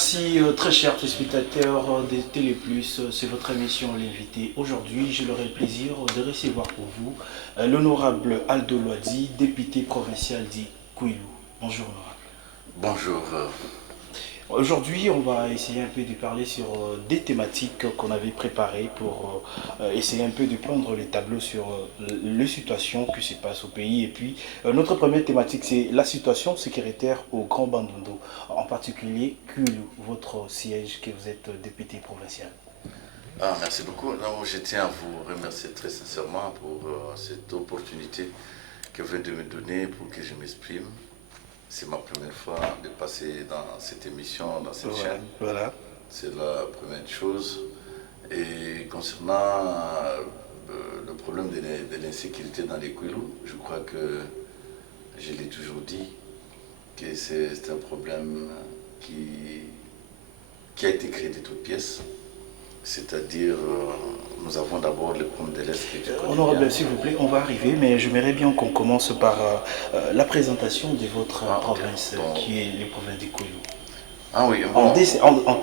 Merci très chers téléspectateurs des Télé Plus, c'est votre émission L'invité. Aujourd'hui, je l'aurai le plaisir de recevoir pour vous l'honorable Aldo Loadi, député provincial d'Ikouilou. Bonjour honorable. Bonjour. Aujourd'hui, on va essayer un peu de parler sur des thématiques qu'on avait préparées pour essayer un peu de prendre les tableaux sur les situations qui se passent au pays. Et puis, notre première thématique, c'est la situation sécuritaire au Grand Bandundu, en particulier Kulu, votre siège que vous êtes député provincial. Merci beaucoup. Non, je tiens à vous remercier très sincèrement pour cette opportunité que vous venez de me donner pour que je m'exprime. C'est ma première fois de passer dans cette émission, dans cette chaîne. Voilà. C'est la première chose. Et concernant le problème de l'insécurité dans les Kouilou, je crois que je l'ai toujours dit, que c'est un problème qui a été créé de toutes pièces. C'est-à-dire, nous avons d'abord le problème de l'Est que tu connais Honorable, bien. s'il vous plaît, on va arriver, mais j'aimerais bien qu'on commence par la présentation de votre Ok. province, Bon. qui est la province des Kouilou. Ah oui, bon.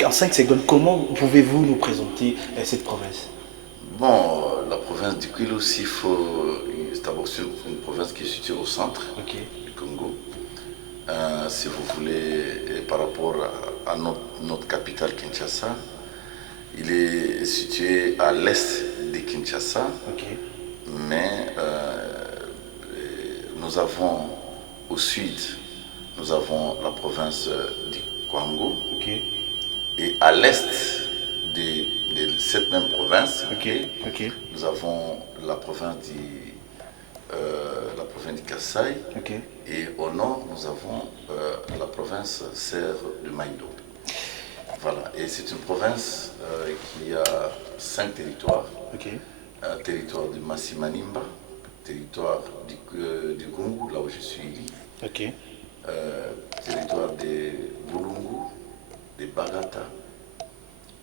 En 5 secondes, comment pouvez-vous nous présenter cette province? Bon, la province du Kwilu aussi, c'est d'abord une province qui est située au centre Ok. du Congo. Si vous voulez, et par rapport à notre capitale Kinshasa, il est situé à l'est de Kinshasa, Ok. mais nous avons au sud, nous avons la province du Kwango, Ok. et à l'est de cette même province, Ok. Ok. nous avons la province du Kasaï, Ok. et au nord, nous avons la province serre de Maïdo. Voilà, et c'est une province qui a 5 territoires. Ok. Un territoire de Massimanimba, territoire du Gungu, là où je suis élu, Ok. territoire de Bulungu, de Bagata,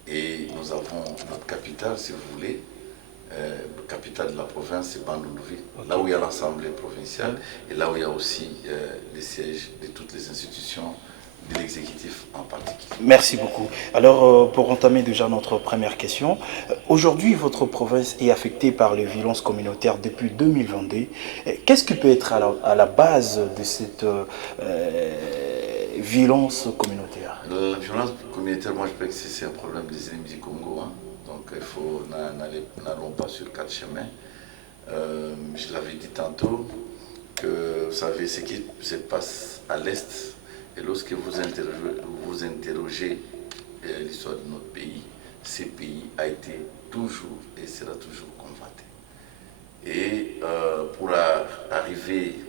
et nous avons notre capitale, si vous voulez, capitale de la province, c'est Bandunduvi, Ok. là où il y a l'Assemblée provinciale et là où il y a aussi les sièges de toutes les institutions de l'exécutif en particulier. Merci beaucoup. Alors, pour entamer déjà notre première question, aujourd'hui, votre province est affectée par les violences communautaires depuis 2022. Qu'est-ce qui peut être à la base de cette violence communautaire? La violence communautaire, moi je pense que c'est un problème des ennemis du Congo. Hein. Donc il faut, n'allons pas sur 4 chemins. Je l'avais dit tantôt que vous savez ce qui se passe à l'Est. Et lorsque vous interrogez l'histoire de notre pays, ce pays a été toujours et sera toujours convoité. Et pour arriver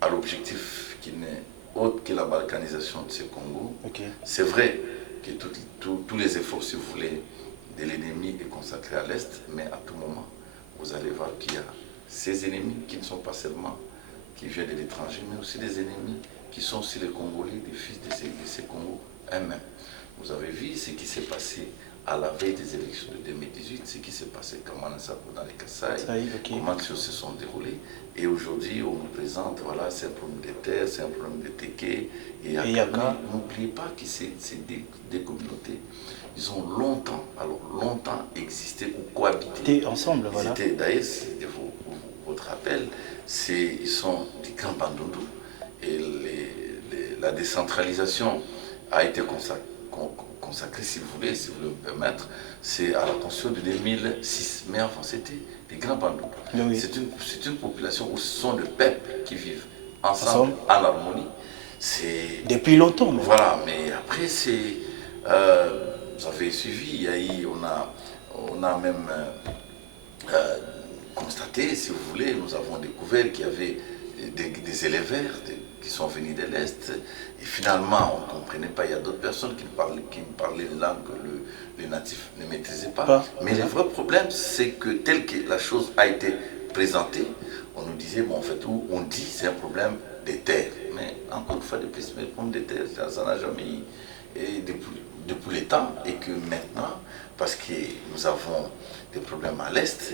à l'objectif qui n'est autre que la balkanisation de ce Congo, Ok. c'est vrai que tous les efforts, si vous voulez, de l'ennemi est consacré à l'Est, mais à tout moment, vous allez voir qu'il y a ces ennemis qui ne sont pas seulement qui viennent de l'étranger, mais aussi des ennemis qui sont aussi les Congolais, des fils de ces Congos eux-mêmes. Vous avez vu ce qui s'est passé à la veille des élections de 2018, ce qui s'est passé comme dans les Kasaï, Ok. comment les choses se sont déroulées. Et aujourd'hui, on nous présente, voilà, c'est un problème de terre, c'est un problème de Téké et Yaka. N'oubliez pas que c'est des communautés. Ils ont longtemps existé ou cohabité ensemble, voilà. D'ailleurs, votre rappel, ils sont des grands bandundu. Et la décentralisation a été consacrée, si vous voulez me permettre, c'est à la Constitution de 2006. Mais avant, c'était des grands bandundu. Oui. C'est une population où ce sont des peuples qui vivent ensemble. En harmonie. Depuis longtemps. Même. Voilà, mais après, vous avez suivi, on a même constaté, si vous voulez, nous avons découvert qu'il y avait des éleveurs qui sont venus de l'Est. Et finalement, on ne comprenait pas. Il y a d'autres personnes qui me parlaient une langue que les natifs ne maîtrisaient pas. Mais le vrai problème, c'est que tel que la chose a été présentée, on nous disait, bon, en fait, où on dit c'est un problème des terres. Mais encore une fois, de plus, le problème des terres, ça n'a jamais eu depuis les temps. Et que maintenant, parce que nous avons des problèmes à l'Est,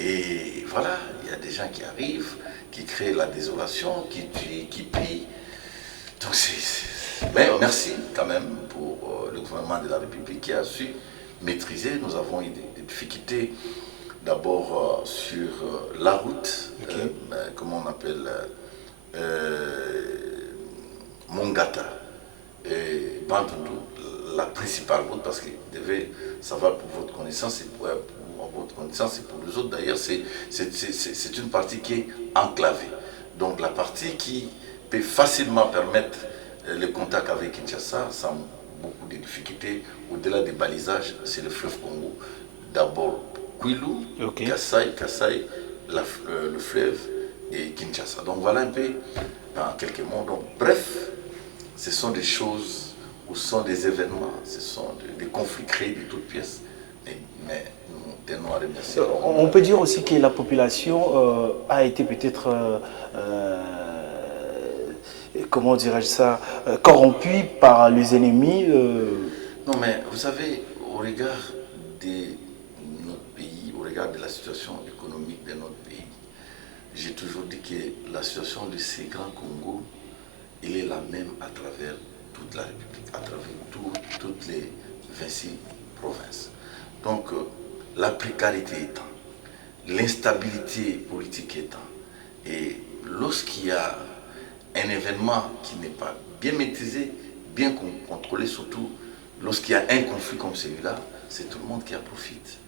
et voilà, il y a des gens qui arrivent, qui créent la désolation, qui tuent, qui pillent. Donc Mais merci quand même pour le gouvernement de la République qui a su maîtriser. Nous avons eu des difficultés d'abord sur la route, Ok. comment on appelle, Mongata et Bandundu, la principale route, parce que devait savoir pour votre connaissance et pour votre connaissance et pour les autres d'ailleurs, c'est une partie qui est enclavée. Donc la partie qui peut facilement permettre le contact avec Kinshasa sans beaucoup de difficultés, au-delà des balisages, c'est le fleuve Congo. D'abord Kwilu, Ok. Kassai, le fleuve et Kinshasa. Donc voilà un peu en quelques mots. Donc, bref, ce sont des choses ou ce sont des événements, ce sont des conflits créés de toutes pièces. Mais nous tenons à remercier. On peut dire aussi que la population a été peut-être, comment dirais-je ça, corrompue par les ennemis. Non, mais vous savez, au regard de notre pays, au regard de la situation économique de notre pays, j'ai toujours dit que la situation de ces grands Congo, elle est la même à travers toute la République, à travers toutes les 26 provinces. Donc, la précarité étant, l'instabilité politique étant, et lorsqu'il y a un événement qui n'est pas bien maîtrisé, bien contrôlé, surtout lorsqu'il y a un conflit comme celui-là, c'est tout le monde qui en profite.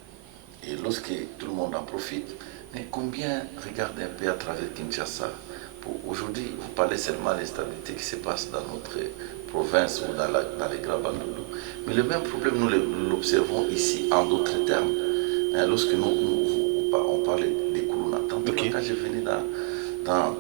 Et lorsque tout le monde en profite, mais combien regardez un peu à travers Kinshasa. Aujourd'hui, vous parlez seulement de l'instabilité qui se passe dans notre province ou dans les grands Bandundu. Mais le même problème, nous l'observons ici en d'autres termes. Lorsque on parle des Koulouna, Ok. quand je venais dans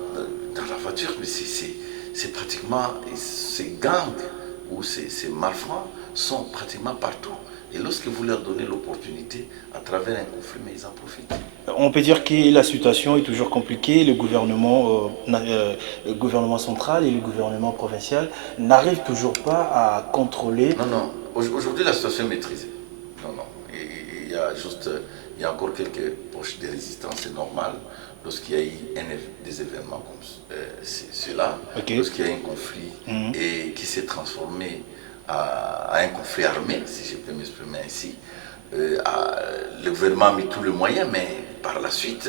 la voiture, mais c'est pratiquement ces gangs ou ces malfrats sont pratiquement partout. Et lorsque vous leur donnez l'opportunité, à travers un conflit, mais ils en profitent. On peut dire que la situation est toujours compliquée. Le gouvernement central et le gouvernement provincial n'arrivent toujours pas à contrôler. Non, non. Aujourd'hui, la situation est maîtrisée. Non, non. Il y a juste, il y a encore quelques poches de résistance, c'est normal. Lorsqu'il y a eu des événements comme cela, Ok. lorsqu'il y a eu un conflit Mhm. et qui s'est transformé à un conflit armé, si je peux m'exprimer ainsi, le gouvernement a mis tous les moyens, mais par la suite,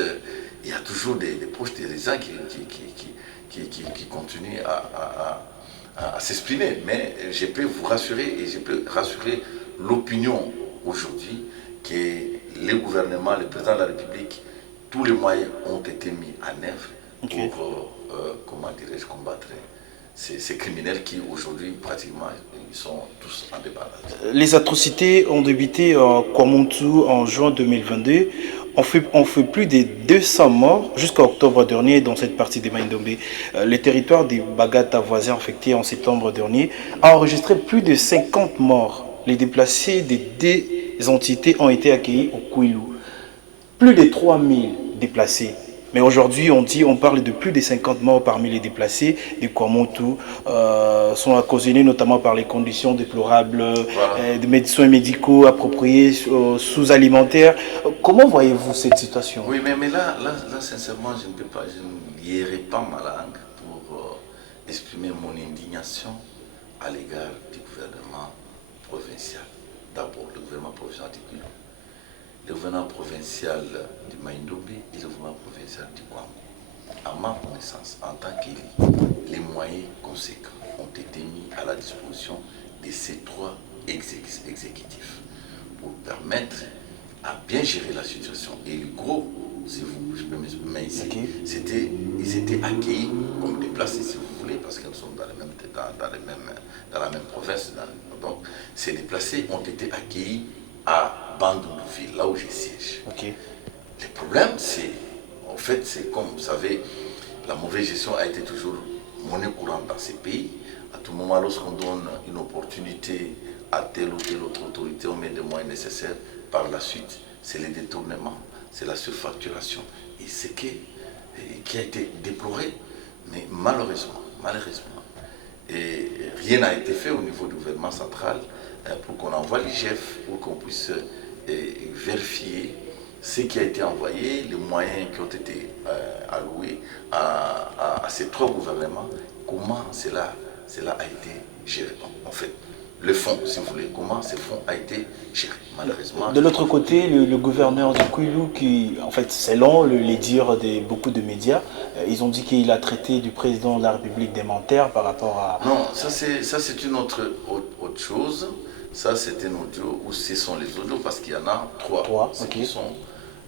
il y a toujours des poches de résistance qui continuent à s'exprimer. Mais je peux vous rassurer et je peux rassurer l'opinion aujourd'hui que le gouvernement, le président de la République, tous les moyens ont été mis en œuvre Ok. pour, comment dirais-je, combattre ces criminels qui aujourd'hui pratiquement ils sont tous en débandade. Les atrocités ont débuté à Kwamuntu en juin 2022. On fait plus de 200 morts jusqu'à octobre dernier dans cette partie de Maïndombe. Le territoire des Bagata voisins affectés en septembre dernier a enregistré plus de 50 morts. Les déplacés des deux entités ont été accueillis au Kwilu. Plus de 3000 déplacés. Mais aujourd'hui, on parle de plus de 50 morts parmi les déplacés de Kwamotu, sont occasionnés notamment par les conditions déplorables Voilà. de soins médicaux appropriés, sous-alimentaires. Comment voyez-vous cette situation? Oui, mais là, sincèrement, je ne peux pas, je ne lierai pas ma langue pour exprimer mon indignation à l'égard du gouvernement provincial. D'abord, le gouvernement provincial du Kwilu, le gouvernement provincial du Maïndombe et le gouvernement provincial du Kwango. À ma connaissance, en tant qu'élu, les moyens conséquents ont été mis à la disposition de ces trois exécutifs pour permettre à bien gérer la situation. Et le gros, si je peux m'exprimer ici, Ok. ils étaient accueillis comme déplacés, si vous voulez, parce que nous sommes dans la même province. Donc, ces déplacés ont été accueillis à Bandundu-Ville, là où je siège. Ok. Le problème, en fait, c'est comme vous savez, la mauvaise gestion a été toujours monnaie courante dans ces pays. À tout moment, lorsqu'on donne une opportunité à telle ou telle autre autorité, on met les moyens nécessaires. Par la suite, c'est les détournements, c'est la surfacturation. Et c'est qui a été déploré. Mais malheureusement, et rien n'a été fait au niveau du gouvernement central pour qu'on envoie l'IGF, pour qu'on puisse vérifier ce qui a été envoyé, les moyens qui ont été alloués à ces trois gouvernements, comment cela cela a été géré. En fait, le fonds, si vous voulez, comment ce fonds a été géré, malheureusement. De l'autre côté, le gouverneur du Kwilu, qui, en fait, selon les dires de beaucoup de médias, ils ont dit qu'il a traité du président de la République des menteurs par rapport à... Non, ça c'est une autre chose. Ça c'est un audio, ou ce sont les audios, parce qu'il y en a trois okay. qui sont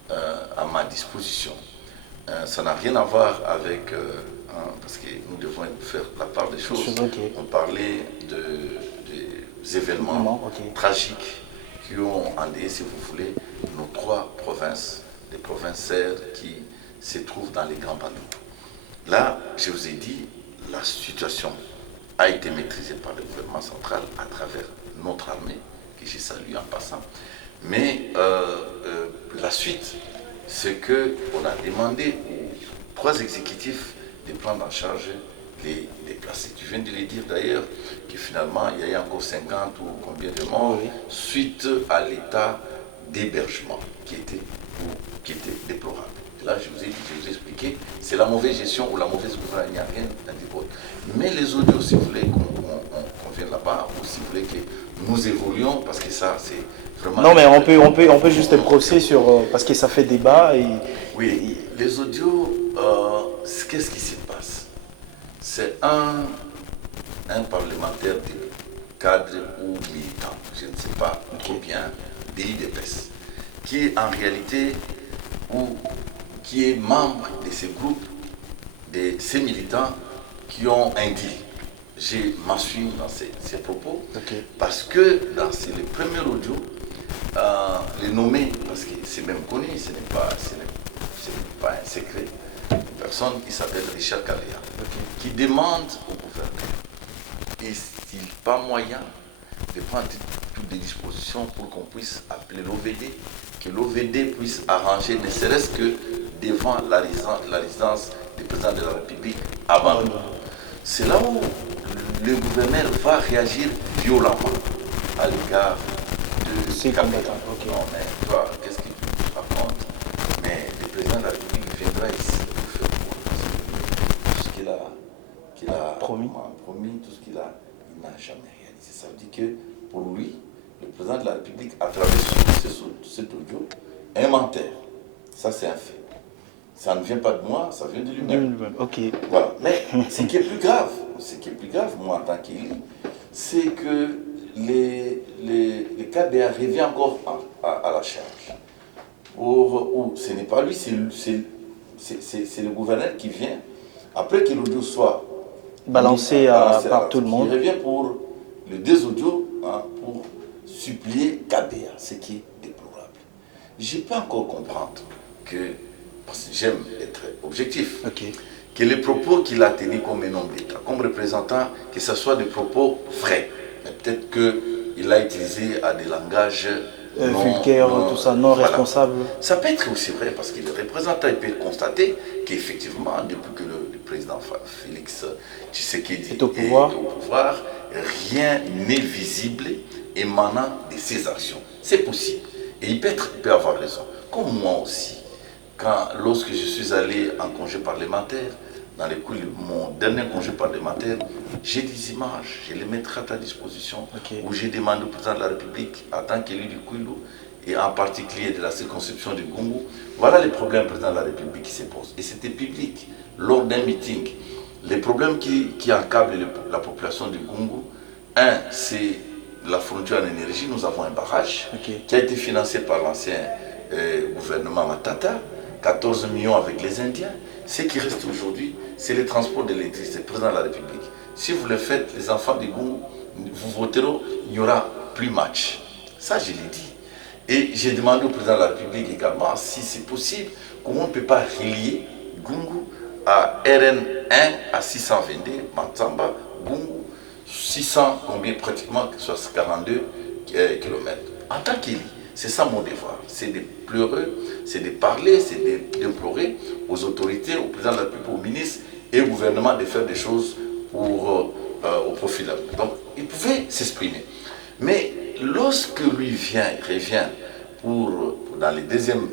à ma disposition. Ça n'a rien à voir avec... parce que nous devons faire la part des choses. Okay. On parlait des événements tragiques qui ont endeuillé, si vous voulez, nos trois provinces, des provinces serres qui se trouvent dans les grands panneaux. Là, je vous ai dit, la situation a été maîtrisée par le gouvernement central à travers notre armée, que j'ai salué en passant. Mais la suite, c'est qu'on a demandé aux trois exécutifs de prendre en charge les déplacés. Tu viens de le dire d'ailleurs, que finalement, il y a eu encore 50 ou combien de morts suite à l'état d'hébergement qui était déplorable. Là, je vous ai expliqué, c'est la mauvaise gestion ou la mauvaise gouvernance, il n'y a rien à dire. Mais les audios, si vous voulez qu'on vienne là-bas, ou si vous voulez que nous évoluions, parce que ça, c'est vraiment... Non, mais on peut juste procès sur... parce que ça fait débat. Oui, les audios, qu'est-ce qui se passe? C'est un parlementaire de cadre ou militant, je ne sais pas combien, de l'IDPS, qui en réalité... qui est membre de ces groupes, de ces militants qui ont un deal. Je m'assume dans ces propos, parce que dans les premiers audios, les nommés, parce que c'est même connu, ce n'est pas un secret, une personne qui s'appelle Richard Kaléa, qui demande au gouverneur, est-il pas moyen de prendre toutes les dispositions pour qu'on puisse appeler l'OVD, que l'OVD puisse arranger, ne serait-ce que devant la résidence du président de la République avant nous. C'est là où le gouverneur va réagir violemment à l'égard de ces combattants. Non, mais toi, qu'est-ce qu'il te raconte? Mais le président de la République viendra ici pour faire quoi? Tout ce qu'il a promis, tout ce qu'il a, il n'a jamais réalisé. Ça veut dire que pour lui, le président de la République, à travers cet audio, est menteur. Ça, c'est un fait. Ça ne vient pas de moi, ça vient de lui-même. Voilà. Mais ce qui est plus grave, moi, en tant qu'élu, c'est que les KDA reviennent encore à la charge. Ce n'est pas lui, c'est le gouverneur qui vient, après que l'audio soit balancé par tout le monde. Il revient pour les deux audios, pour supplier KDA, ce qui est déplorable. Je peux encore comprendre que, parce que j'aime être objectif, que les propos qu'il a tenus comme un homme d'État, comme représentant, que ce soit des propos vrais, mais peut-être qu'il a utilisé à des langages vulgaires, tout ça, non responsables. Ça peut être aussi vrai, parce que le représentant peut constater qu'effectivement, depuis que le président Félix Tshisekedi est au pouvoir, rien n'est visible émanant de ses actions. C'est possible. Et il peut avoir raison. Comme moi aussi. Lorsque je suis allé en congé parlementaire, dans mon dernier congé parlementaire, j'ai des images, je les mettrai à ta disposition, où j'ai demandé au président de la République, en tant qu'élu du Kwilu, et en particulier de la circonscription du Gungu, voilà les problèmes président de la République qui se posent. Et c'était public, lors d'un meeting. Les problèmes qui accablent la population du Gungu, c'est la frontière en énergie. Nous avons un barrage qui a été financé par l'ancien gouvernement Matata, 14 millions avec les Indiens. Ce qui reste aujourd'hui, c'est le transport de l'électricité, président de la République. Si vous le faites, les enfants du Gungu, vous voteront, il n'y aura plus match. Ça, je l'ai dit. Et j'ai demandé au président de la République également, si c'est possible, comment on ne peut pas relier Gungu à RN1 à 622, Matsamba, Gungu, 600, combien pratiquement, que ce soit 42 km. En tant qu'élu, c'est ça mon devoir, c'est de pleurer, c'est de parler, c'est d'implorer aux autorités, au président de la République, aux ministres et au gouvernement de faire des choses au profit de la République. Donc, il pouvait s'exprimer. Mais lorsque lui revient pour, dans les deuxièmes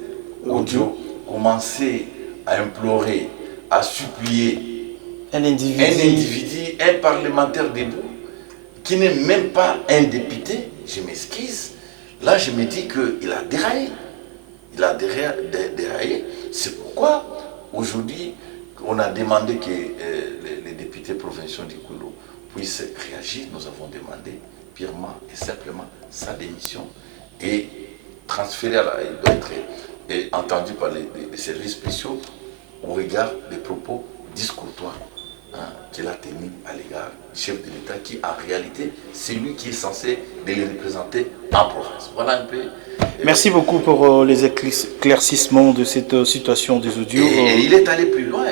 audios, commencer à implorer, à supplier Un Un individu, un parlementaire debout, qui n'est même pas un député, je m'excuse. Là, je me dis qu'il a déraillé. Il a déraillé. C'est pourquoi, aujourd'hui, on a demandé que les députés provinciaux du Koulo puissent réagir. Nous avons demandé purement et simplement sa démission et transférer il doit être entendu par les services spéciaux au regard des propos discourtois qu'il a tenus à l'égard du chef de l'État qui en réalité c'est lui qui est censé les représenter en province. Voilà un peu. Merci beaucoup pour les éclaircissements de cette situation des audios. Et il est allé plus loin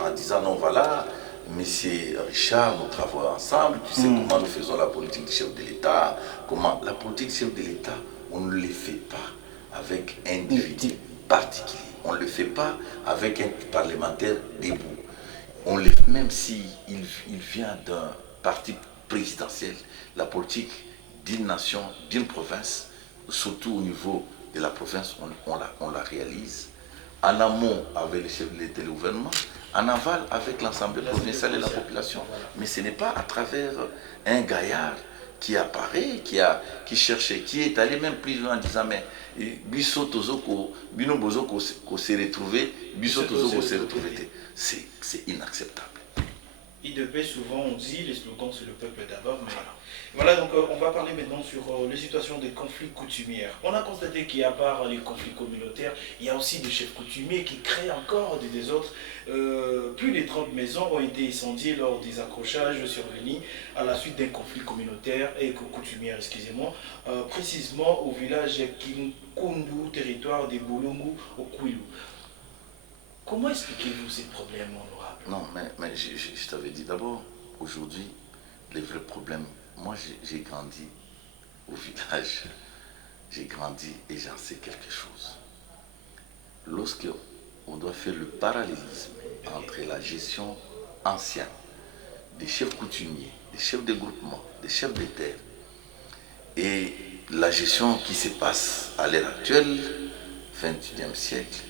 en disant non voilà, monsieur Richard, nous travaillons ensemble, tu sais comment nous faisons la politique du chef de l'État, comment la politique du chef de l'État, on ne le fait pas avec un individu particulier, on ne le fait pas avec un parlementaire debout. Même s'il vient d'un parti présidentiel, la politique d'une nation, d'une province, surtout au niveau de la province, on la réalise. En amont avec les chefs de l'État et le gouvernement, en aval avec l'Assemblée provinciale et la population. Mais ce n'est pas à travers un gaillard qui apparaît, qui cherchait, qui est allé même plus loin en disant mais Bisso Tozoko, Bino Bozoko s'est retrouvé, Bisso Tozoko s'est retrouvé. C'est inacceptable. IDP, souvent on dit, les slogans c'est le peuple d'abord, mais voilà, donc on va parler maintenant sur les situations des conflits coutumières. On a constaté qu'il y a part les conflits communautaires, il y a aussi des chefs coutumiers qui créent encore des désordres. Plus de 30 maisons ont été incendiées lors des accrochages survenus à la suite d'un conflit communautaire et coutumier, excusez-moi, précisément au village Kinkundu, territoire des Bolongo, au Kouilou. Comment expliquez-vous ces problèmes, honorable? Non, mais je t'avais dit d'abord, aujourd'hui, les vrais problèmes, moi j'ai grandi au village, j'ai grandi et j'en sais quelque chose. Lorsque on doit faire le parallélisme entre la gestion ancienne des chefs coutumiers, des chefs de groupement, des chefs de terre et la gestion qui se passe à l'heure actuelle, 21e siècle,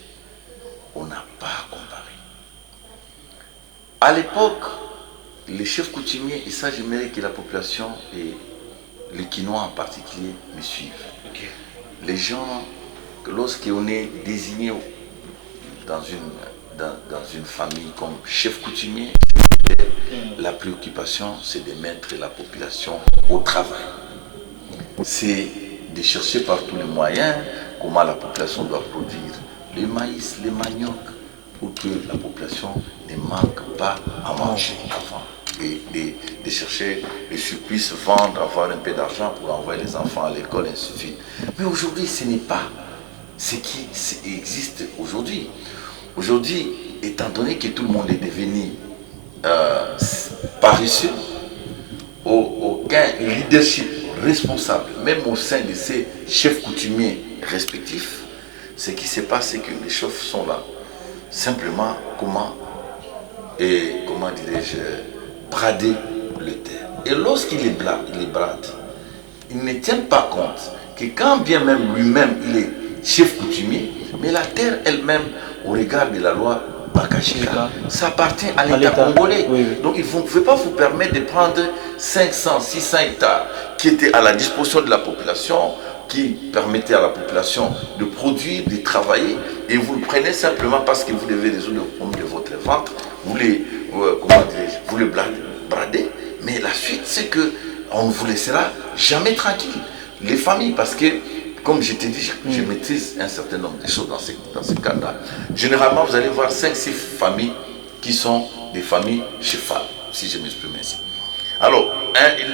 on n'a pas à comparer. À l'époque, les chefs coutumiers, et ça j'aimerais que la population et les Quinois en particulier me suivent. Okay. Les gens, lorsqu'on est désigné dans une famille comme chef coutumier, la préoccupation c'est de mettre la population au travail. C'est de chercher par tous les moyens comment la population doit produire le maïs, le manioc, pour que la population ne manque pas à manger avant. Et de chercher et qu'ils puissent vendre, avoir un peu d'argent pour envoyer les enfants à l'école, ainsi de suite. Mais aujourd'hui, ce n'est pas ce qui existe aujourd'hui. Aujourd'hui, étant donné que tout le monde est devenu paresseux, aucun leadership responsable, même au sein de ces chefs coutumiers respectifs, ce qui se passe, c'est que les chefs sont là. Simplement, comment dirais-je, brader le terre. Et lorsqu'il les brade, ils ne tiennent pas compte que quand bien même lui-même il est chef coutumier, mais la terre elle-même, au regard de la loi Bakashika, ça appartient à l'État congolais. Oui, oui. Donc vous ne pouvez pas vous permettre de prendre 500, 600 hectares qui étaient à la disposition de la population, qui permettait à la population de produire, de travailler, et vous le prenez simplement parce que vous devez résoudre le problème de votre ventre, vous le bradez, mais la suite c'est que on ne vous laissera jamais tranquille. Les familles, parce que, comme je t'ai dit, je maîtrise un certain nombre de choses dans ce cadre-là. Généralement, vous allez voir 5-6 familles qui sont des familles chefales, si je m'exprime ainsi. Alors,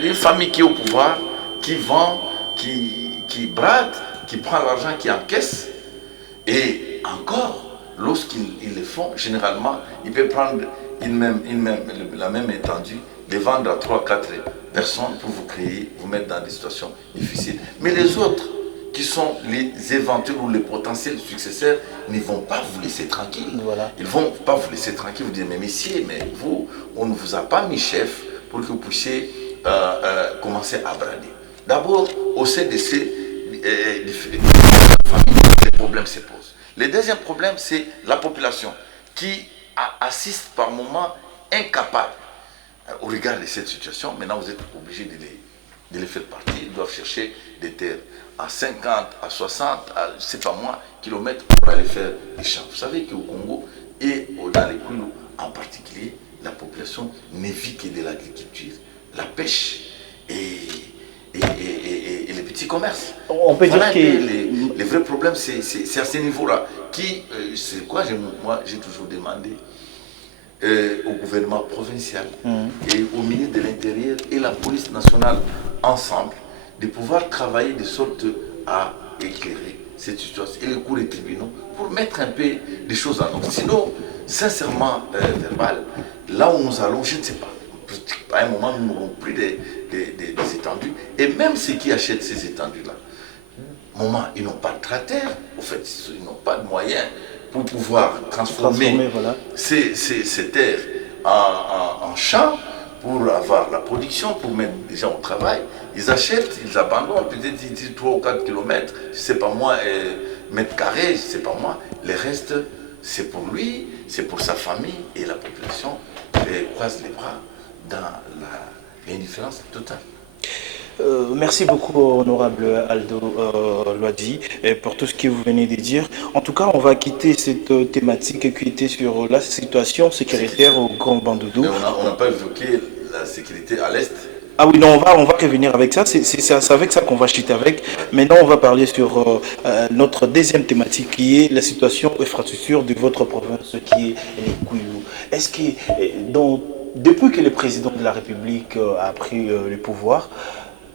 une famille qui est au pouvoir, qui vend, qui brade, qui prend l'argent, qui encaisse, et encore, lorsqu'ils le font, généralement, ils peuvent prendre la même étendue, les vendre à 3-4 personnes pour vous mettre dans des situations difficiles. Mais les autres, qui sont les éventuels ou les potentiels successeurs, ne vont pas vous laisser tranquille. Voilà. Ils ne vont pas vous laisser tranquille, vous dire, mais messieurs, mais vous, on ne vous a pas mis chef pour que vous puissiez commencer à brader. D'abord, au sein de ces familles, les problèmes se posent. Le deuxième problème, c'est la population qui assiste par moments incapables au regard de cette situation. Maintenant, vous êtes obligés de les faire partir. Ils doivent chercher des terres à 50, à 60, à, je ne sais pas moi, kilomètres pour aller faire des champs. Vous savez qu'au Congo et dans les Kwilu en particulier, la population ne vit que de l'agriculture, la pêche et les petits commerces. On peut Voilà dire que les vrais problèmes, c'est à ce niveau-là. C'est quoi moi, j'ai toujours demandé au gouvernement provincial et au ministre de l'Intérieur et la police nationale ensemble de pouvoir travailler de sorte à éclairer cette situation et les cours des tribunaux pour mettre un peu des choses en ordre. Sinon, sincèrement, verbal, là où nous allons, je ne sais pas. À un moment, nous n'aurons plus des étendues. Et même ceux qui achètent ces étendues-là, ils n'ont pas de tracteur, en fait, ils n'ont pas de moyens pour pouvoir transformer voilà, ces terres en champs pour avoir la production, pour mettre des gens au travail. Ils achètent, ils abandonnent, peut-être 3 ou 4 kilomètres, je ne sais pas moi, mètres carrés, je ne sais pas moi. Les restes, c'est pour lui, c'est pour sa famille et la population croise les bras dans l'indifférence totale. Merci beaucoup, honorable Aldo Loadi, pour tout ce que vous venez de dire. En tout cas, on va quitter cette thématique qui était sur la situation sécuritaire au Grand Bandundu. Mais on n'a pas évoqué la sécurité à l'Est. Ah oui, non, on va revenir avec ça. C'est avec ça qu'on va chuter avec. Maintenant, on va parler sur notre deuxième thématique qui est la situation infrastructure de votre province qui est les Kwilu. Est-ce que, depuis que le président de la République a pris le pouvoir,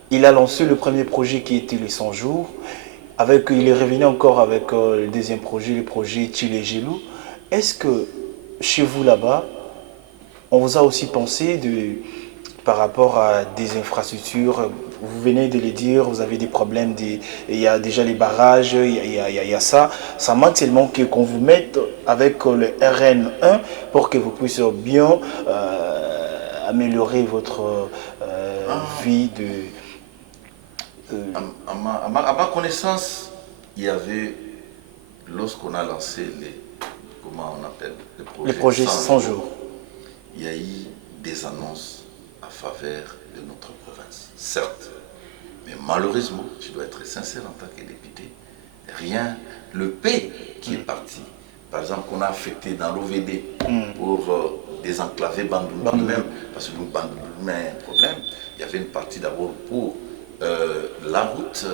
il a lancé le premier projet qui était les 100 jours. Il est revenu encore avec le deuxième projet, le projet Tchilé-Gelou. Est-ce que chez vous là-bas, on vous a aussi pensé par rapport à des infrastructures, vous venez de le dire, vous avez des problèmes, il y a déjà les barrages, il y a ça. Ça manque tellement qu'on vous mette avec le RN1 pour que vous puissiez bien améliorer votre vie de... À ma connaissance, il y avait, lorsqu'on a lancé comment on appelle, les projets 100 jours, il y a eu des annonces à faveur de notre province, certes. Mais malheureusement, je dois être sincère en tant que député, rien, le P qui est parti, par exemple, qu'on a affecté dans l'OVD pour désenclaver Bandundu même, parce que Bandundu a un problème, il y avait une partie d'abord pour la route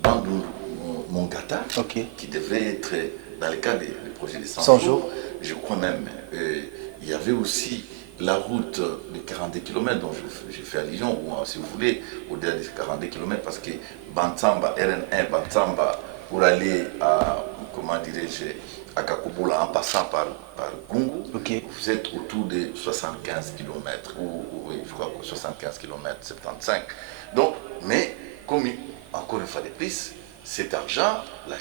Bandundu-Mongata, qui devait être dans le cadre du projet de 100 jours. Je crois même, il y avait aussi la route de 42 km dont j'ai fait allusion, ou si vous voulez, au-delà des 42 km, parce que Bantamba, RN1, Bantamba, pour aller à, comment dirais-je, à Kakouboula en passant par Gungu, vous êtes autour de 75 km, oui, je crois que 75 km, 75. Donc, mais comme encore une fois de plus, cet argent, la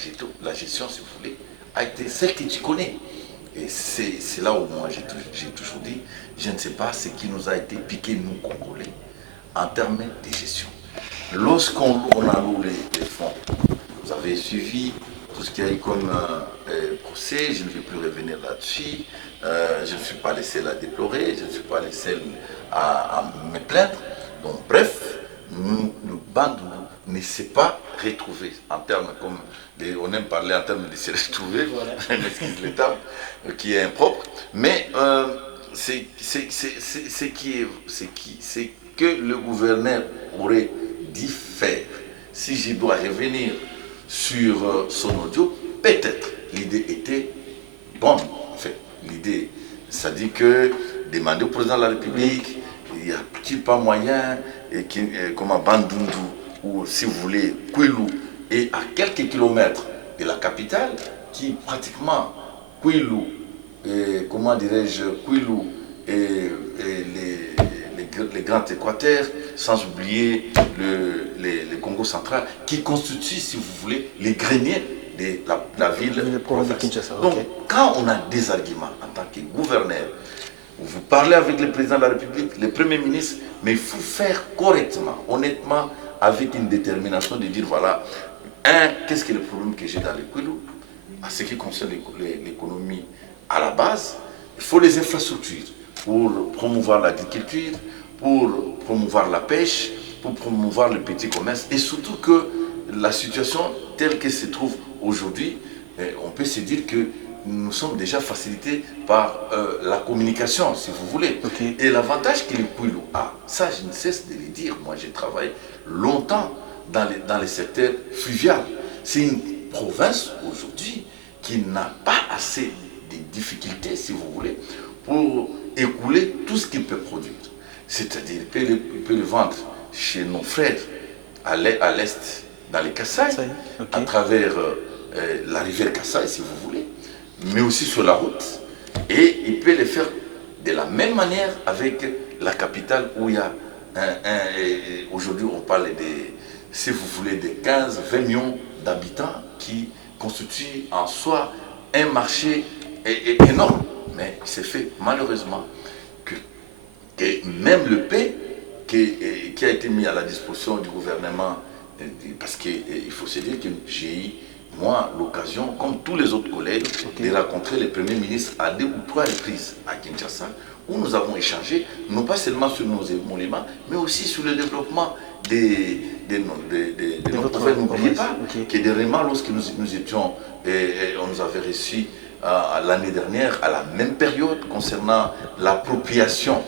gestion, si vous voulez, a été celle que tu connais. Et c'est là où moi j'ai toujours dit, je ne sais pas ce qui nous a été piqué, nous, Congolais, en termes de gestion. Lorsqu'on alloue les fonds, vous avez suivi tout ce qu'il y a eu comme procès, je ne vais plus revenir là-dessus, je ne suis pas les seuls à déplorer, je ne suis pas les seuls à me plaindre. Donc bref, le Bandundu ne s'est pas retrouvé en termes comme on aime parler en termes de se retrouver, voilà. M'excuse le terme qui est impropre, mais c'est que le gouverneur aurait dû faire. Si je dois revenir sur son audio, peut-être l'idée était bonne. En fait, l'idée, c'est-à-dire que demander au président de la République, il n'y a-t-il pas moyen, comme à Bandundu, ou si vous voulez, Kwilu, et à quelques kilomètres de la capitale, qui pratiquement Kwilu, comment dirais-je, Kwilu et les grands équateurs, sans oublier le Congo central, qui constituent, si vous voulez, les greniers de la ville de Kinshasa. Donc, quand on a des arguments en tant que gouverneur, vous parlez avec le président de la République, le Premier ministre, mais il faut faire correctement, honnêtement, avec une détermination de dire, voilà, qu'est-ce que le problème que j'ai dans le Kwilu, à ce qui concerne l'économie à la base, il faut les infrastructures, pour promouvoir l'agriculture, pour promouvoir la pêche, pour promouvoir le petit commerce, et surtout que la situation telle qu'elle se trouve aujourd'hui, on peut se dire que nous sommes déjà facilités par la communication, si vous voulez. Okay. Et l'avantage que le Kouilou a, ça je ne cesse de le dire, moi j'ai travaillé longtemps dans les secteurs fluviaux. C'est une province aujourd'hui qui n'a pas assez de difficultés, si vous voulez, pour écouler tout ce qu'il peut produire. C'est-à-dire qu'il peut le vendre chez nos frères à l'est, dans les Kasaï, okay, à travers la rivière Kasaï, si vous voulez, mais aussi sur la route. Et il peut le faire de la même manière avec la capitale où il y a aujourd'hui on parle de, si vous voulez, de 15-20 millions d'habitants qui constituent en soi un marché énorme. Mais il s'est fait malheureusement que même le paix qui a été mis à la disposition du gouvernement, parce qu'il faut se dire que j'ai eu, moi, l'occasion, comme tous les autres collègues, okay, de rencontrer le Premier ministre à 2 ou 3 reprises à Kinshasa, où nous avons échangé, non pas seulement sur nos émoluments, mais aussi sur le développement de nos provinces. N'oubliez pas que dernièrement, lorsque nous étions, on nous avait reçus l'année dernière, à la même période, concernant l'appropriation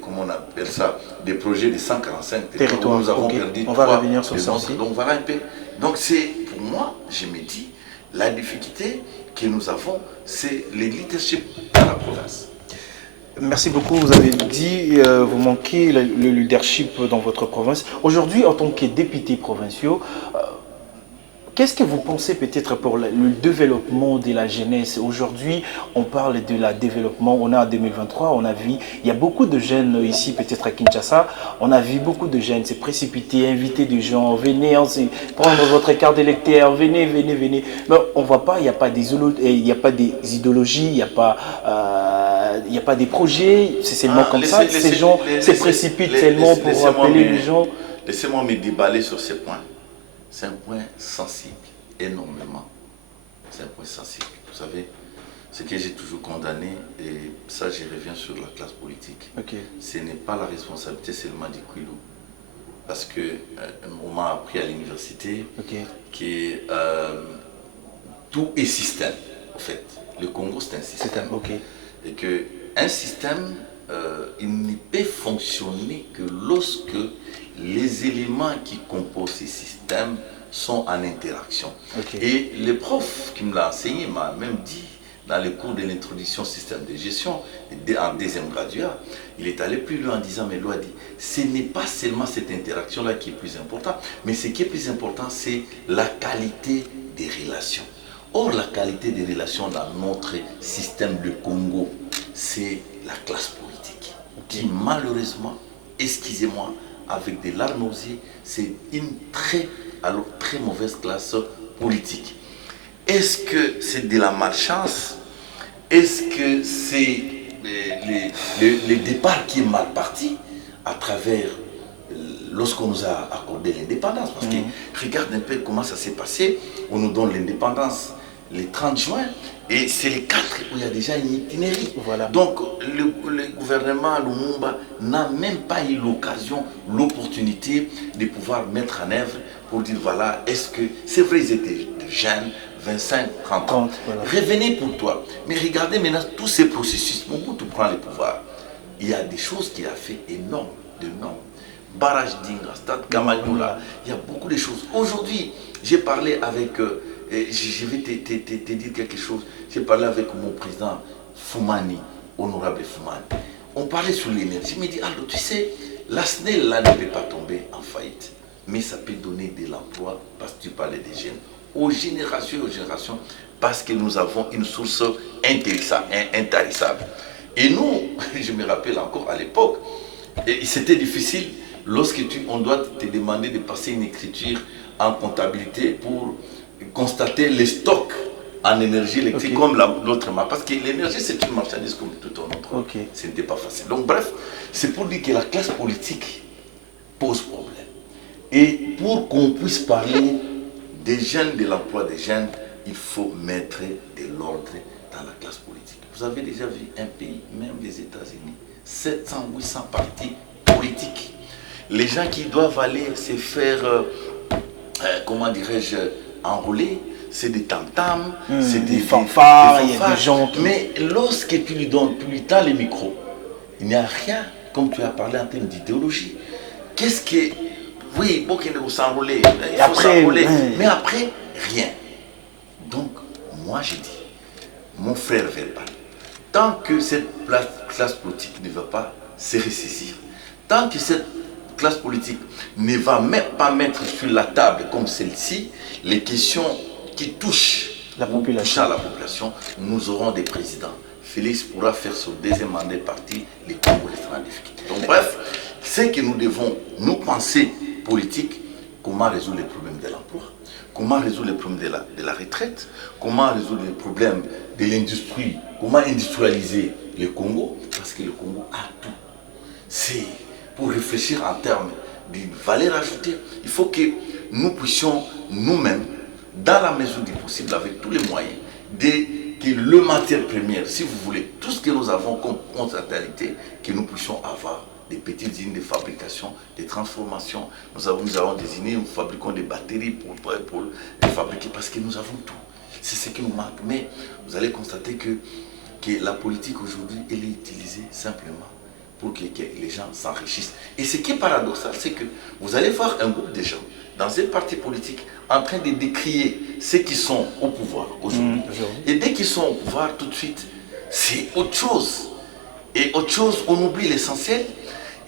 comment on appelle ça, des projets de 145 territoires. Nous avons perdu. On va revenir sur ça aussi. Donc voilà un peu. Donc c'est, pour moi, je me dis, la difficulté que nous avons, c'est le leadership dans la province. Merci beaucoup. Vous avez dit, vous manquez le leadership dans votre province. Aujourd'hui, en tant que député provincial, qu'est-ce que vous pensez peut-être pour le développement de la jeunesse? Aujourd'hui, on parle de la développement, on est en 2023, on a vu, il y a beaucoup de jeunes ici, peut-être à Kinshasa, on a vu beaucoup de jeunes se précipiter, inviter des gens, venez prendre votre carte d'électeur, venez. Mais on ne voit pas, il n'y a pas des idéologies, il n'y a pas des projets, c'est seulement comme ça, ces gens se précipitent tellement pour appeler les gens. Laissez-moi me déballer sur ces points. C'est un point sensible, énormément. C'est un point sensible. Vous savez, ce que j'ai toujours condamné, et ça je reviens sur la classe politique, okay, ce n'est pas la responsabilité seulement du Kouilou. Parce qu'on m'a appris à l'université, okay, que tout est système, en fait. Le Congo c'est un système. Okay. Et qu'un système, il ne peut fonctionner que lorsque les éléments qui composent ces systèmes sont en interaction. Okay. Et le prof qui me l'a enseigné m'a même dit, dans le cours de l'introduction au système de gestion, en deuxième graduat, il est allé plus loin en disant, mais l'on a dit, ce n'est pas seulement cette interaction-là qui est plus importante, mais ce qui est plus important, c'est la qualité des relations. Or, la qualité des relations dans notre système de Congo, c'est la classe politique, okay, qui malheureusement, excusez-moi, avec des larmes aux yeux, c'est une très mauvaise classe politique. Est-ce que c'est de la malchance? Est-ce que c'est le départ qui est mal parti à travers lorsqu'on nous a accordé l'indépendance? Parce que regarde un peu comment ça s'est passé. On nous donne l'indépendance le 30 juin et c'est le 4 où il y a déjà une itinéraire. Voilà. Donc le gouvernement Lumumba n'a même pas eu l'occasion, l'opportunité de pouvoir mettre en œuvre pour dire voilà, est-ce que c'est vrai, ils étaient jeunes, 25, 30 ans. Voilà. Revenez pour toi. Mais regardez maintenant tous ces processus. Mobutu prend le pouvoir. Il y a des choses qu'il a fait énormes, Barrage d'Inga, Stade Kamanyola, il y a beaucoup de choses. Aujourd'hui, j'ai parlé avec, je vais te dire quelque chose, j'ai parlé avec mon président Foumani, honorable Foumani. On parlait sur l'énergie, il me dit, Aldo, tu sais, la SNEL là ne peut pas tomber en faillite, mais ça peut donner de l'emploi, parce que tu parlais des jeunes, aux générations, parce que nous avons une source intarissable. Et nous, je me rappelle encore à l'époque, c'était difficile lorsque on doit te demander de passer une écriture en comptabilité pour constater les stocks en énergie électrique, okay, comme l'autre marque. Parce que l'énergie, c'est une marchandise comme tout un autre. Okay. Ce n'était pas facile. Donc bref, c'est pour dire que la classe politique pose problème. Et pour qu'on puisse parler des jeunes, de l'emploi des jeunes, il faut mettre de l'ordre dans la classe politique. Vous avez déjà vu un pays, même les États-Unis, 700, 800 partis politiques. Les gens qui doivent aller se faire, comment dirais-je, enrôler, c'est des tam-tams, c'est des fanfares, il y a des gens qui... Mais lorsque tu lui donnes, tu lui tends les micros, il n'y a rien, comme tu as parlé en termes d'idéologie. Qu'est-ce que... Oui, bon, qu'il faut s'enrôler, il faut s'enrôler, mais après, rien. Donc, moi j'ai dit, mon frère verbal, tant que cette classe politique ne va pas se ressaisir, tant que cette classe politique ne va même pas mettre sur la table comme celle-ci les questions qui touchent la population. À la population, nous aurons des présidents. Félix pourra faire son deuxième mandat parti, les Congo restera en difficulté. Donc bref, c'est que nous devons nous penser politique, comment résoudre les problèmes de l'emploi, comment résoudre les problèmes de la retraite, comment résoudre les problèmes de l'industrie, comment industrialiser le Congo, parce que le Congo a tout. C'est pour réfléchir en termes d'une valeur ajoutée, il faut que nous puissions nous-mêmes, dans la mesure du possible, avec tous les moyens, que le matière première, si vous voulez, tout ce que nous avons comme potentialité, que nous puissions avoir des petites usines de fabrication, de transformation. Nous avons des usines, nous fabriquons des batteries pour les fabriquer, parce que nous avons tout. C'est ce qui nous manque. Mais vous allez constater que la politique aujourd'hui, elle est utilisée simplement pour que les gens s'enrichissent. Et ce qui est paradoxal, c'est que vous allez voir un groupe de gens dans une partie politique en train de décrier ceux qui sont au pouvoir aujourd'hui. Et dès qu'ils sont au pouvoir, tout de suite, c'est autre chose. Et autre chose, on oublie l'essentiel.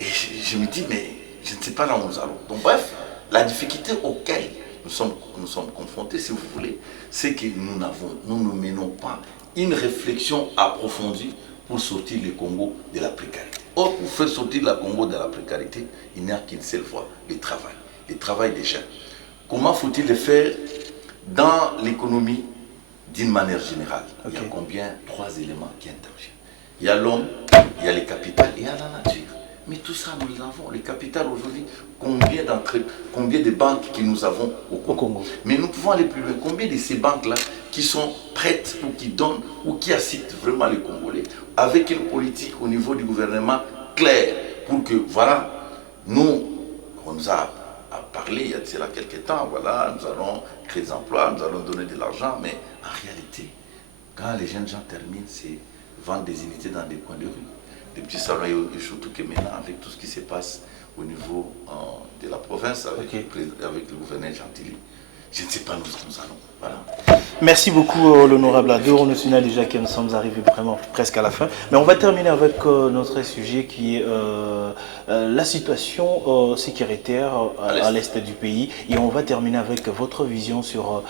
Et je me dis, mais je ne sais pas là où nous allons. Donc bref, la difficulté auquel nous sommes confrontés, si vous voulez, c'est que nous ne menons pas une réflexion approfondie pour sortir le Congo de la précarité. Or, pour faire sortir le Congo de la précarité, il n'y a qu'une seule voie, le travail des gens. Comment faut-il le faire dans l'économie d'une manière générale? Il y a combien? 3 éléments qui interviennent. Il y a l'homme, il y a le capital et il y a la nature. Mais tout ça, nous l'avons. Le capital aujourd'hui, combien de banques que nous avons au Congo? Mais nous pouvons aller plus loin. Combien de ces banques-là qui sont prêtes ou qui donnent ou qui assistent vraiment les Congolais avec une politique au niveau du gouvernement claire pour que, voilà, on nous a parlé il y a de cela quelques temps, voilà, nous allons créer des emplois, nous allons donner de l'argent, mais en réalité, quand les jeunes gens terminent, c'est vendre des unités dans des coins de rue. Des petits salons et surtout que maintenant, avec tout ce qui se passe au niveau de la province, avec le gouverneur Gentilly, je ne sais pas où nous allons. Voilà. Merci beaucoup, l'honorable Ado. Nous sommes déjà que nous sommes arrivés vraiment presque à la fin. Mais on va terminer avec notre sujet qui est la situation sécuritaire à l'est du pays. Et on va terminer avec votre vision sur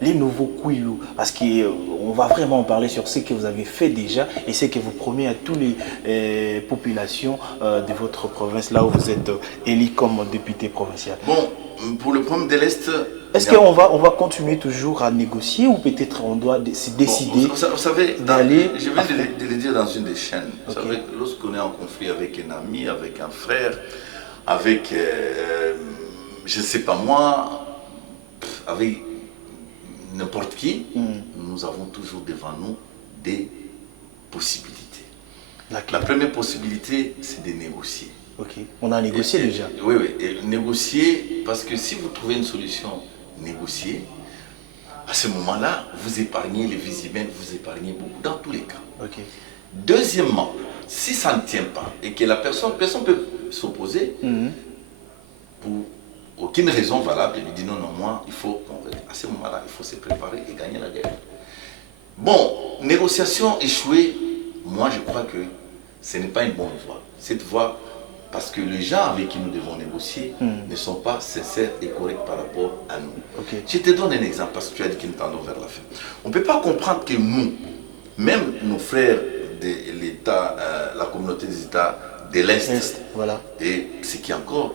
les nouveaux Kouilou. Parce qu'on va vraiment parler sur ce que vous avez fait déjà et ce que vous promettez à toutes les populations de votre province, là où vous êtes élu comme député provincial. Bon, pour le problème de l'Est... Est-ce qu'on va continuer toujours à négocier ou peut-être on doit se décider vous savez, d'aller... Je viens de le dire dans une des chaînes. Vous savez, lorsqu'on est en conflit avec un ami, avec un frère, avec, je ne sais pas moi, avec n'importe qui, nous avons toujours devant nous des possibilités. La première possibilité, c'est de négocier. On a négocié déjà. Oui, et négocier, parce que si vous trouvez une solution, négocier, à ce moment-là, vous épargnez les vies humaines, vous épargnez beaucoup, dans tous les cas. Deuxièmement, si ça ne tient pas et que personne peut s'opposer pour aucune raison valable, il lui dit non, moi, à ce moment-là, il faut se préparer et gagner la guerre. Bon, négociation échouée, moi je crois que ce n'est pas une bonne voie. Cette voie, parce que les gens avec qui nous devons négocier ne sont pas sincères et corrects par rapport à nous. Je te donne un exemple, parce que tu as dit que nous tendons vers la fin. On ne peut pas comprendre que nous, même nos frères de l'État, la communauté des États de l'Est, et ce qui est encore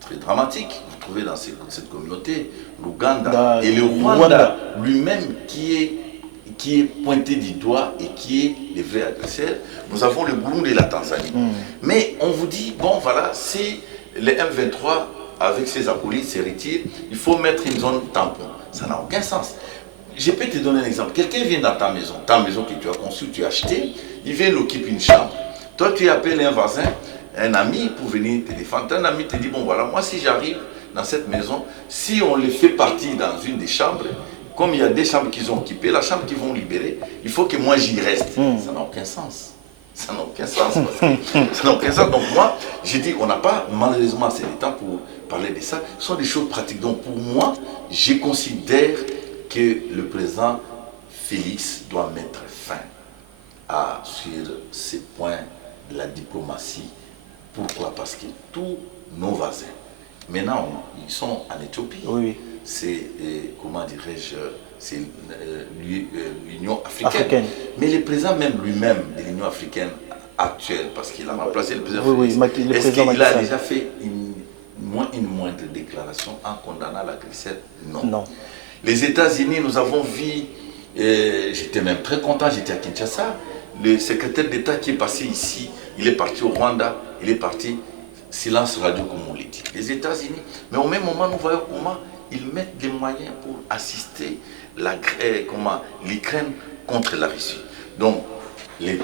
très dramatique, vous trouvez dans cette communauté, l'Ouganda et le Rwanda lui-même qui est pointé du doigt et qui est les vrais adversaires. Nous avons le Burundi et la Tanzanie. Mais on vous dit, bon voilà, si les M23 avec ses acolytes se retirent, il faut mettre une zone tampon. Ça n'a aucun sens. je peux te donner un exemple. Quelqu'un vient dans ta maison que tu as conçue, tu as acheté, il vient, il occupe une chambre. Toi, tu appelles un voisin, un ami pour venir te défendre. Un ami te dit, bon voilà, moi si j'arrive dans cette maison, si on les fait partir dans une des chambres, comme il y a des chambres qu'ils ont occupées, la chambre qu'ils vont libérer, il faut que moi j'y reste. Ça n'a aucun sens. Ça n'a aucun sens. Ça n'a aucun sens. Donc moi, j'ai dit, on n'a pas malheureusement assez de temps pour parler de ça. Ce sont des choses pratiques. Donc pour moi, je considère que le président Félix doit mettre fin sur ces points de la diplomatie. Pourquoi? Parce que tous nos voisins, maintenant, ils sont en Éthiopie. Oui. C'est, comment dirais-je, c'est l'Union africaine. Mais le président même lui-même de l'Union africaine actuelle, parce qu'il a remplacé le président Félix, est-ce qu'il a déjà fait une moindre déclaration en condamnant la Grécie? Non. Les États-Unis, nous avons vu, j'étais même très content, j'étais à Kinshasa, le secrétaire d'État qui est passé ici, il est parti au Rwanda, il est parti, silence radio comme on l'a dit. Les États-Unis, mais au même moment, nous voyons comment ils mettent des moyens pour assister l'Ukraine contre la Russie. Donc, les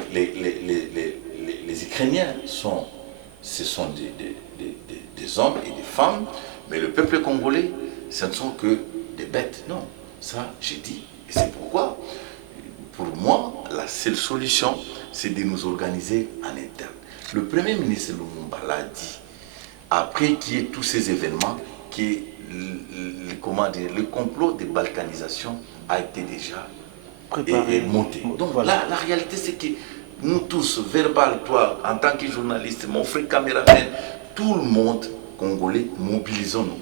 Ukrainiens ce sont des hommes et des femmes, mais le peuple congolais, ce ne sont que des bêtes. Non, ça j'ai dit. Et c'est pourquoi, pour moi, la seule solution, c'est de nous organiser en interne. Le Premier ministre Lumumba l'a dit, après qu'il y ait tous ces événements, que le complot de balkanisation a été déjà monté. Donc voilà. La réalité, c'est que nous tous, verbal, toi, en tant que journaliste, mon frère caméraman, tout le monde congolais, mobilisons-nous.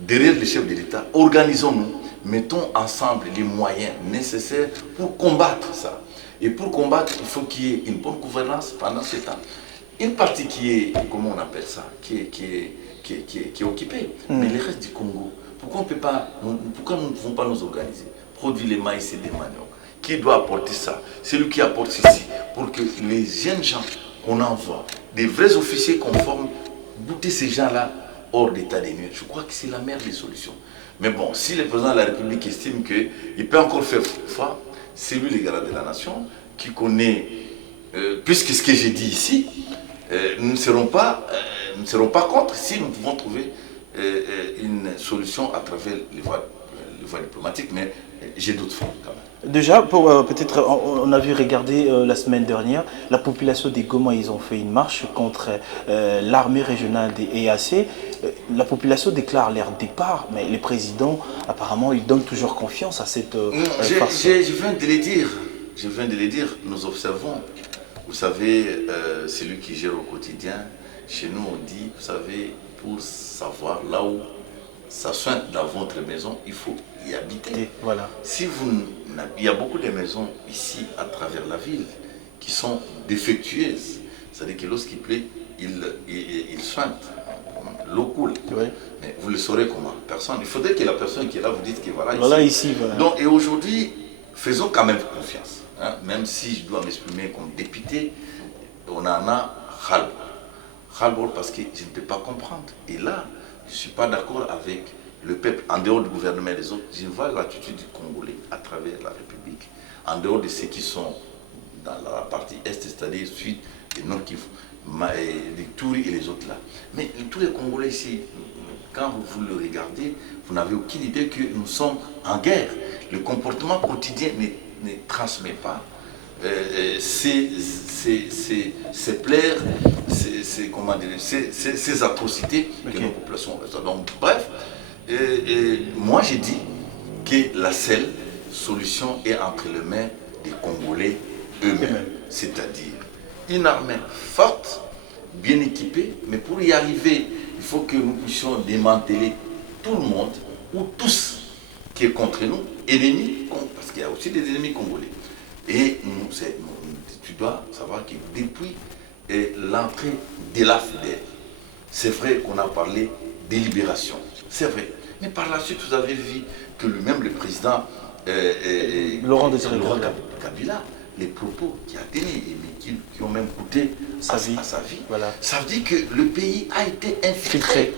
Derrière le chef de l'État, organisons-nous, mettons ensemble les moyens nécessaires pour combattre ça. Et pour combattre, il faut qu'il y ait une bonne gouvernance pendant ce temps. Une partie qui est, comment on appelle ça, qui est occupée. Mais le reste du Congo, pourquoi nous ne pouvons pas nous organiser? Produire les maïs et les maniocs. Qui doit apporter ça? C'est lui qui apporte ceci. Pour que les jeunes gens qu'on envoie, des vrais officiers conformes, bouter ces gens-là hors d'état des nuits. Je crois que c'est la meilleure des solutions. Mais bon, si le président de la République estime qu'il peut encore faire foi, c'est lui le garant de la nation, qui connaît, puisque ce que j'ai dit ici, nous ne serons pas contre si nous pouvons trouver une solution à travers les voies diplomatiques, mais j'ai d'autres fonds quand même. Déjà, peut-être, on a vu regarder la semaine dernière, la population des Goma, ils ont fait une marche contre l'armée régionale des EAC. La population déclare leur départ, mais les présidents, apparemment, ils donnent toujours confiance à cette farce. Je viens de le dire, nous observons. Vous savez, celui qui gère au quotidien, chez nous on dit, vous savez, pour savoir là où ça sointe dans votre maison, il faut y habiter. Voilà. Il y a beaucoup de maisons ici à travers la ville qui sont défectueuses. C'est-à-dire que lorsqu'il plaît, il sointe. L'eau coule. Oui. Mais vous le saurez comment? Personne. Il faudrait que la personne qui est là vous dise que voilà, voilà ici. Voilà. Donc, et aujourd'hui, faisons quand même confiance. Hein? Même si je dois m'exprimer comme député, on en a ras-le-bol. Ras-le-bol parce que je ne peux pas comprendre. Et là, je ne suis pas d'accord avec le peuple, en dehors du gouvernement et des autres. Je vois l'attitude du Congolais à travers la République, en dehors de ceux qui sont dans la partie Est, c'est-à-dire Sud et Nord Kivu, les Touri et les autres là. Mais tous les Congolais ici, quand vous le regardez, vous n'avez aucune idée que nous sommes en guerre. Le comportement quotidien ne transmet pas ces plaies, ces atrocités que nos populations ont. Donc, bref, moi j'ai dit que la seule solution est entre les mains des Congolais eux-mêmes. C'est-à-dire une armée forte, bien équipée, mais pour y arriver, il faut que nous puissions démanteler tout le monde, ou tous qui est contre nous, ennemis, parce qu'il y a aussi des ennemis congolais. Et tu dois savoir que depuis l'entrée de la FDR, c'est vrai qu'on a parlé de libération, c'est vrai. Mais par la suite, vous avez vu que même le président Laurent Kabila, les propos qu'il a tenus, qui ont même coûté à sa vie, voilà. Ça veut dire que le pays a été infiltré.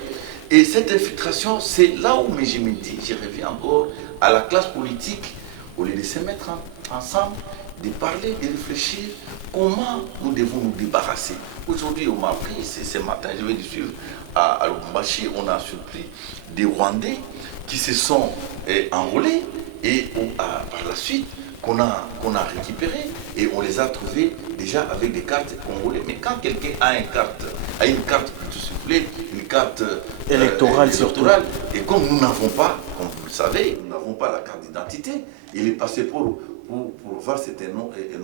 Et cette infiltration, c'est là où je me dis, je reviens encore à la classe politique, au lieu de se mettre ensemble, de parler, de réfléchir comment nous devons nous débarrasser. Aujourd'hui, on m'a appris, ce matin, je vais le suivre à Lubumbashi, on a surpris des Rwandais qui se sont enrôlés et par la suite qu'on a récupérés et on les a trouvés déjà avec des cartes congolais. Mais quand quelqu'un a une carte plutôt soufflée, une carte électorale, et comme nous n'avons pas, comme vous le savez, nous n'avons pas la carte d'identité, il est passé pour voir, c'est un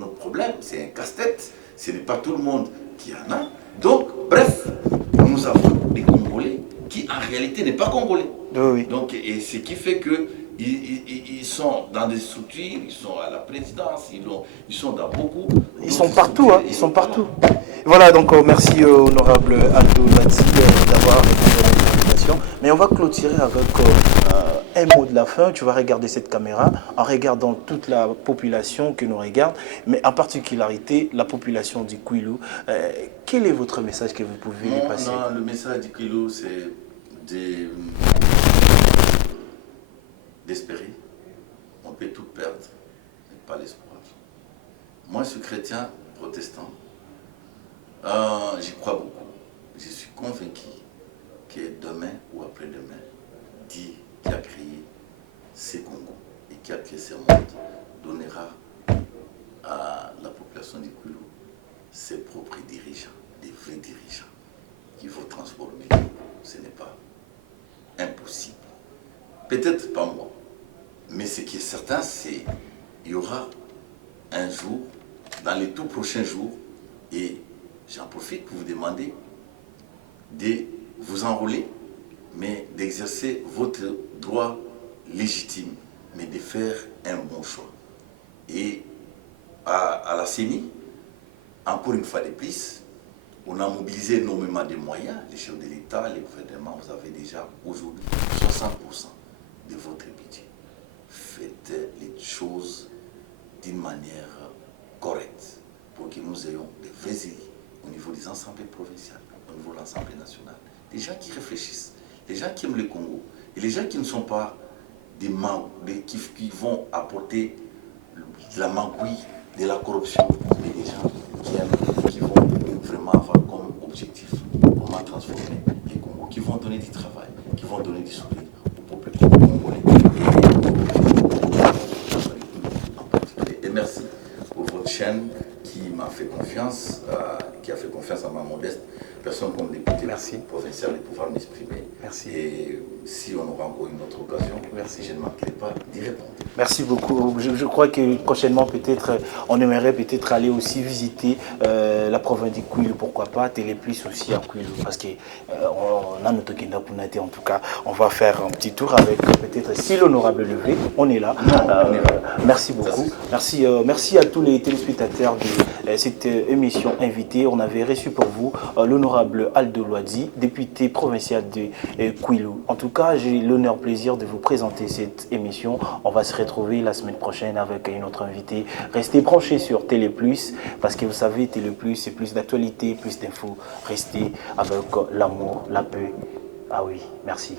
autre problème, c'est un casse-tête, ce n'est pas tout le monde qui en a. Donc, bref, nous avons des Congolais qui en réalité n'est pas Congolais. Oui. Donc, et ce qui fait que ils sont dans des structures, ils sont à la présidence, ils sont dans beaucoup. Ils sont partout, hein, ils sont partout. Voilà, donc merci honorable Aldo Lati d'avoir répondu à notre invitation. Mais on va clôturer avec un mot de la fin. Tu vas regarder cette caméra en regardant toute la population que nous regarde, mais en particularité la population du Kwilu. Quel est votre message que vous pouvez lui passer? Non, le message du Kwilu, c'est d'espérer. On peut tout perdre, mais pas l'espoir. Moi, je suis chrétien protestant. J'y crois beaucoup. Je suis convaincu que demain ou après-demain, Dieu qui a créé ces Congos et qui a créé ce monde donnera à la population du Kwilu ses propres dirigeants, des vrais dirigeants qui vont transformer le Congo. Ce n'est pas impossible. Peut-être pas moi, mais ce qui est certain, c'est qu'il y aura un jour, dans les tout prochains jours, et j'en profite pour vous demander de vous enrôler, mais d'exercer votre droit légitime, mais de faire un bon choix. Et à la CENI, encore une fois de plus, on a mobilisé énormément de moyens, les chefs de l'État, les gouvernements, vous avez déjà aujourd'hui 60% de votre budget. Faites les choses d'une manière correcte pour que nous ayons des vrais élus au niveau des assemblées provinciales, au niveau de l'Assemblée nationale. Les gens qui réfléchissent, les gens qui aiment le Congo, et les gens qui ne sont pas des membres, qui vont apporter de la magouille, de la corruption, mais des gens qui aiment, qui vont vraiment avoir comme objectif comment transformer les Congo, qui vont donner du travail, qui vont donner du sourire au peuple congolais en particulier. Et merci pour votre chaîne qui m'a fait confiance, qui a fait confiance à ma modeste personne comme député provincial de pouvoir m'exprimer. Merci. Et si on aura encore une autre occasion, je ne manquerai pas d'y répondre. Merci beaucoup. Je crois que prochainement, peut-être, on aimerait peut-être aller aussi visiter la province du Kwilu, pourquoi pas, Téléplus aussi à Kwilu, parce qu'on a notre Kenda Punate, en tout cas, on va faire un petit tour avec peut-être si l'honorable levé, on est là. Merci beaucoup. Merci à tous les téléspectateurs de cette émission invitée. On avait reçu pour vous l'honorable Aldo Lati, député provincial de Kwilu. En tout cas, j'ai l'honneur, plaisir de vous présenter cette émission. On va se retrouver la semaine prochaine avec une autre invitée. Restez branchés sur Téléplus, parce que vous savez, Téléplus, c'est plus d'actualité, plus d'infos. Restez avec l'amour, la paix. Ah oui, merci.